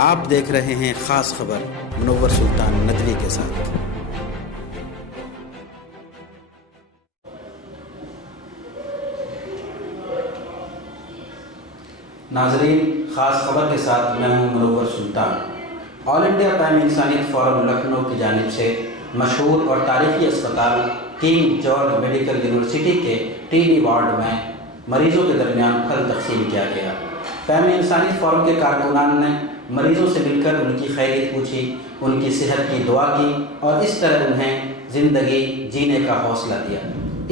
आप देख रहे हैं खास खबर मुनव्वर सुल्तान नदवी के साथ। नाजरीन, खास खबर के साथ मैं हूं मुनव्वर सुल्तान। ऑल इंडिया पैम इंसानियत फोरम लखनऊ की जानिब से मशहूर और तारीखी अस्पताल किंग जॉर्ज मेडिकल यूनिवर्सिटी के टीबी वार्ड में मरीजों के दरमियान फल तकसीम किया गया। पैम इंसानियत फोरम के कारकुनान ने मरीजों से मिलकर उनकी खैरियत पूछी, उनकी सेहत की दुआ की और इस तरह उन्हें ज़िंदगी जीने का हौसला दिया।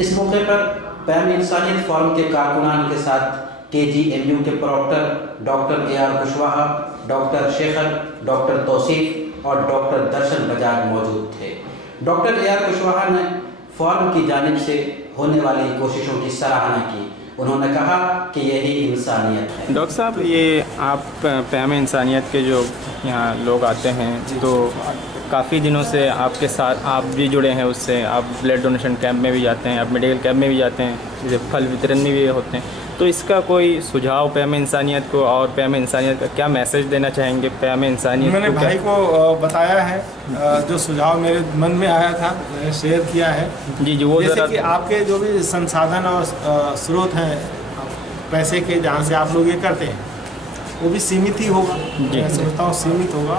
इस मौके पर पैम इंसानियत फोरम के कारकुनान के साथ KGMU के proctor doctor AR Kushwaha, doctor Shekhar, doctor Tauseef और डॉक्टर दर्शन बजाज मौजूद थे। डॉक्टर AR कुशवाहा ने फोरम की जानिब से होने वाली कोशिशों की सराहना की। उन्होंने कहा कि यही इंसानियत है। डॉक्टर साहब, ये आप पैम इंसानियत के जो यहाँ लोग आते हैं तो काफ़ी दिनों से आपके साथ आप भी जुड़े हैं उससे, आप ब्लड डोनेशन कैंप में भी जाते हैं, आप मेडिकल कैंप में भी जाते हैं, जैसे फल वितरण में भी होते हैं, तो इसका कोई सुझाव पैम इंसानियत को और पैम इंसानियत का क्या मैसेज देना चाहेंगे पैम इंसानियत मैंने को? भाई को बताया है, जो सुझाव मेरे मन में आया था मैंने शेयर किया है। जी जी, वो जैसे कि आपके जो भी संसाधन और स्रोत हैं पैसे के, जहाँ से आप लोग ये करते हैं वो भी सीमित ही होगा। मैं समझता हूँ सीमित होगा।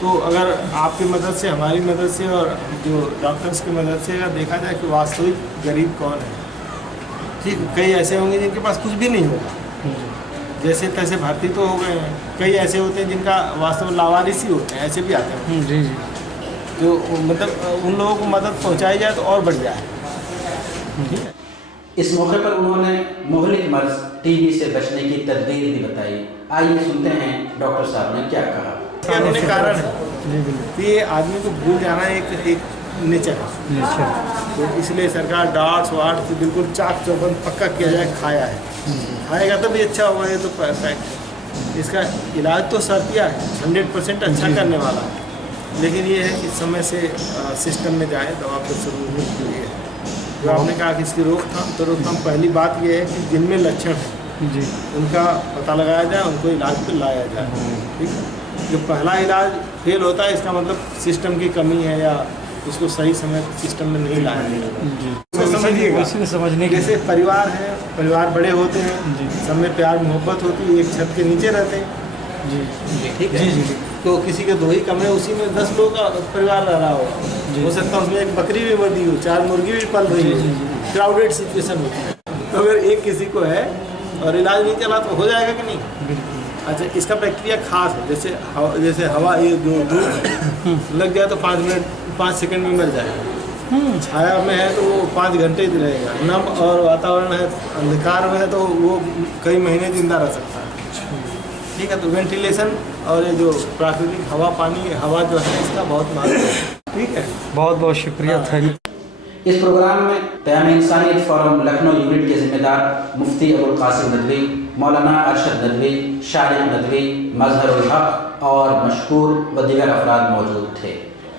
तो अगर आपकी मदद से, हमारी मदद से और जो डॉक्टर्स की मदद से अगर देखा जाए कि वास्तविक गरीब कौन है, ठीक, कई ऐसे होंगे जिनके पास कुछ भी नहीं होगा, जैसे तैसे भर्ती तो हो गए हैं, कई ऐसे होते हैं जिनका वास्तव में लावारिस ही होते हैं, ऐसे भी आते हैं। जी जी, जो मतलब उन लोगों को मदद पहुंचाई जाए तो और बढ़ जाए। ठीक है। इस मौके पर उन्होंने मोहलिक मर्ज टीबी से बचने की तदबीर भी बताई। आइए सुनते हैं डॉक्टर साहब ने क्या कहा। अन्य कारण है कि ये आदमी को भूल जाना एक नेचर है, तो इसलिए सरकार डार्ट्स वार्ट्स की बिल्कुल चाक चौबंद पक्का किया जाए। खाया है, खाएगा तब भी अच्छा होगा, ये तो परफेक्ट है। इसका इलाज तो शर्तिया है, 100% अच्छा करने वाला है, लेकिन ये है कि समय से सिस्टम में जाए, दवा पर शुरू हुई है। जो आपने कहा कि इसकी रोकथाम, तो रोकथाम पहली बात ये है कि जिनमें लक्षण है जी उनका पता लगाया जाए, उनको इलाज पर लाया जाए। ठीक है। जो पहला इलाज फेल होता है इसका मतलब सिस्टम की कमी है या उसको सही समय सिस्टम में नहीं लाया गया। समझिएगा, समझने जैसे परिवार है, परिवार बड़े होते हैं, सब में प्यार मोहब्बत होती है, एक छत के नीचे रहते हैं जी, ठीक है जी। तो किसी के 2 ही कमरे, उसी में 10 लोगों का परिवार रह रहा होगा, हो सकता है उसमें एक बकरी भी बंधी हो, 4 मुर्गी भी पल रही हो, क्राउडेड सिचुएशन होती है। तो अगर एक किसी को है और इलाज नहीं चला तो हो जाएगा कि नहीं? अच्छा, इसका प्रक्रिया खास है। जैसे हवा, ये जो धूप लग जाए तो 5 सेकंड में मर जाएगा। छाया में है तो वो 5 घंटे रहेगा, नम और वातावरण है, अंधकार में है तो वो कई महीने जिंदा रह सकता है। ठीक है। तो वेंटिलेशन और ये जो प्राकृतिक हवा, पानी, हवा जो है इसका बहुत महत्व है। ठीक है, बहुत बहुत शुक्रिया, थैंक यू। इस प्रोग्राम में पैम इंसानियत फोरम लखनऊ यूनिट के जिम्मेदार मुफ्ती अबुल कासिम नदवी, मौलाना अरशद नदवी, शारिक नदवी, मजहरुल हक और मशहूर व दीगर अफराद मौजूद थे।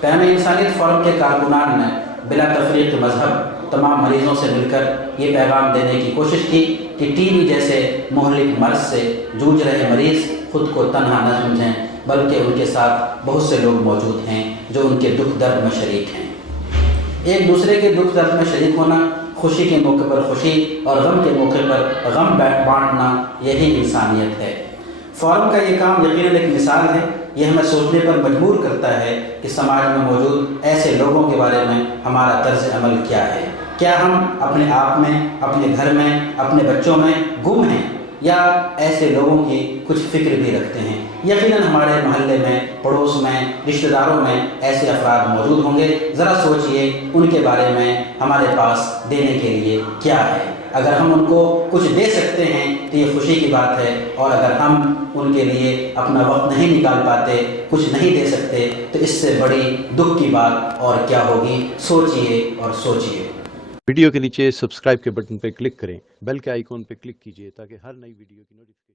पैम इंसानियत फोरम के कारकुनान ने बिला तफरीक मजहब तमाम मरीजों से मिलकर ये पैगाम देने की कोशिश की कि टीबी जैसे मोहलिक मर्ज से जूझ रहे मरीज़ खुद को तन्हा न समझें, बल्कि उनके साथ बहुत से लोग मौजूद हैं जो उनके दुख दर्द में शरीक हैं। एक दूसरे के दुख दर्द में शरीक होना, खुशी के मौके पर खुशी और गम के मौके पर गम बांटना, यही इंसानियत है। फोरम का ये काम यकीनन एक मिसाल है। यह हमें सोचने पर मजबूर करता है कि समाज में मौजूद ऐसे लोगों के बारे में हमारा तर्ज अमल क्या है। क्या हम अपने आप में, अपने घर में, अपने बच्चों में गुम हैं या ऐसे लोगों की कुछ फिक्र भी रखते हैं? यकीनन हमारे मोहल्ले में, पड़ोस में, रिश्तेदारों में ऐसे अफराद मौजूद होंगे। ज़रा सोचिए उनके बारे में हमारे पास देने के लिए क्या है। अगर हम उनको कुछ दे सकते हैं तो ये खुशी की बात है, और अगर हम उनके लिए अपना वक्त नहीं निकाल पाते, कुछ नहीं दे सकते, तो इससे बड़ी दुख की बात और क्या होगी। सोचिए और सोचिए। वीडियो के नीचे सब्सक्राइब के बटन पर क्लिक करें, बेल के आइकॉन पर क्लिक कीजिए ताकि हर नई वीडियो की नोटिफिकेशन